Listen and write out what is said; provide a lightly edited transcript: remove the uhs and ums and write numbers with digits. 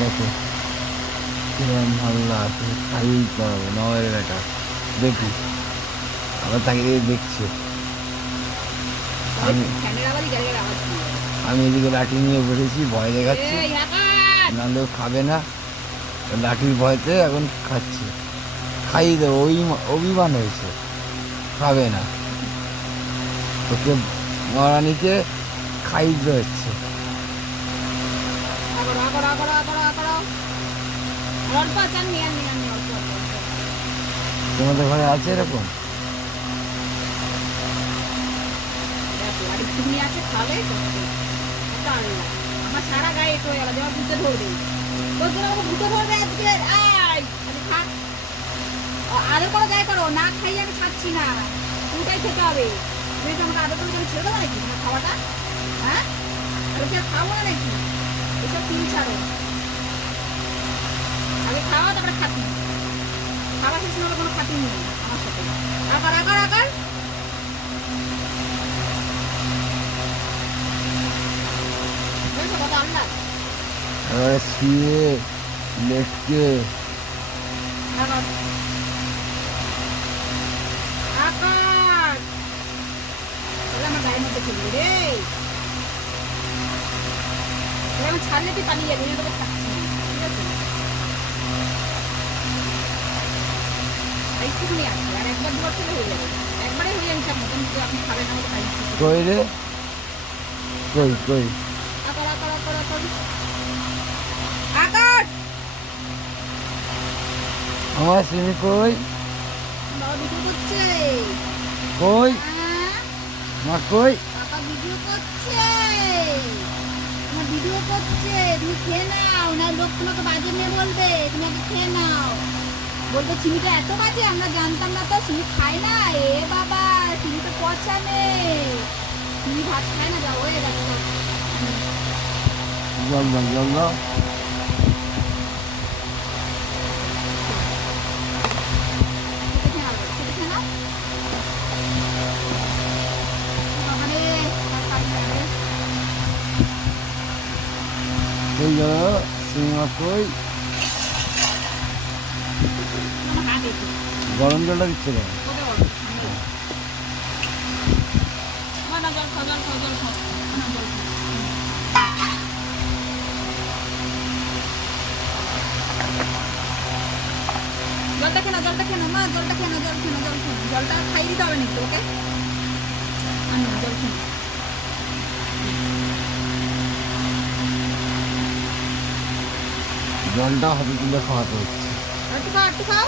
দেখো কিরম ভাল্লা আছে, খাইই পারবো নয় বেটা। দেখি আবার তাকিয়ে দেখছে। আমি আমি এদিকে লাঠি নিয়ে বসেছি, ভয় দেখাচ্ছি, নাহলেও খাবে না। লাঠির ভয়তে এখন খাচ্ছে। খাইয়ে দেবো, ওই অভিমান হয়েছে, খাবে না। ওকে মহারানীকে খাইতে হচ্ছে। তোমাদের ঘরে আছে এরকম? আমার সারা গায়ে তো যেমন ভূতে ধরবে, বলছিল আমাকে ভূতে ধরবে আজকে। আদর করে যাই করো, না খাইয়ে আমি খাচ্ছি না, দুটাই খেতে হবে। তুমি তো আমাকে আদর করে আমি ছেড়ে দেবো নাকি না খাওয়াটা? হ্যাঁ, আমি কি আর খাবো না নাকি? এসব তুমি ছাড়ো, আগে খাওয়া তারপরে খাতি। খাওয়া শেষ না হলে কোনো খাতি নেই আমার সাথে। আকার আকার আকার বুঝেছো কত আল্লাহ। এবারে শুয়ে লেটকে আকার আকার আমার গায়ের মধ্যে চলবে রে। আমি ছাড়লে তুই পালিয়ে যাবি, তোকে ছাড়ছি না, ঠিক আছে? একটুখানি আছে, আর একবার দুবার চলে হয়ে যাবে, একবারে হয়ে যাবে হিসাব মতন। আপনি খাবেন আমাকে খাই কই রে, কই কই আকার আকার আকার আকার আকার। আমার সিমি কই? বাবা ভিডিও করছে। কই মা কই? বাবা ভিডিও করছে, আমার ভিডিও করছে। তুমি খেয়ে নাও, না লোক তোমাকে বাজে মেয়ে বলবে। তুমি আগে খেয়ে নাও, বলবে সিমিটা এত বাজে, আমরা জানতাম না তো, সিমি খায় না। এ বাবা, সিমি তো পচা মেয়ে, সিমি ভাত খায় না। যাও হয়ে গেছে, জল দাও জল দাও। কই গেল সিনেমা কই? গরম জলটা দিচ্ছে না? জলটা খেয়ে নাও, জলটা খেয়ে নাও মা, জলটা খেয়ে নাও, জল খেয়ে নাও, জল খেয়ে নাও। জলটা খাইয়ে দিতে হবে নাকি ওকে? জল খেয়ে নাও। জলটা হাতে তুলে খাওয়াতে হচ্ছে। একটু খাও, একটু খাও।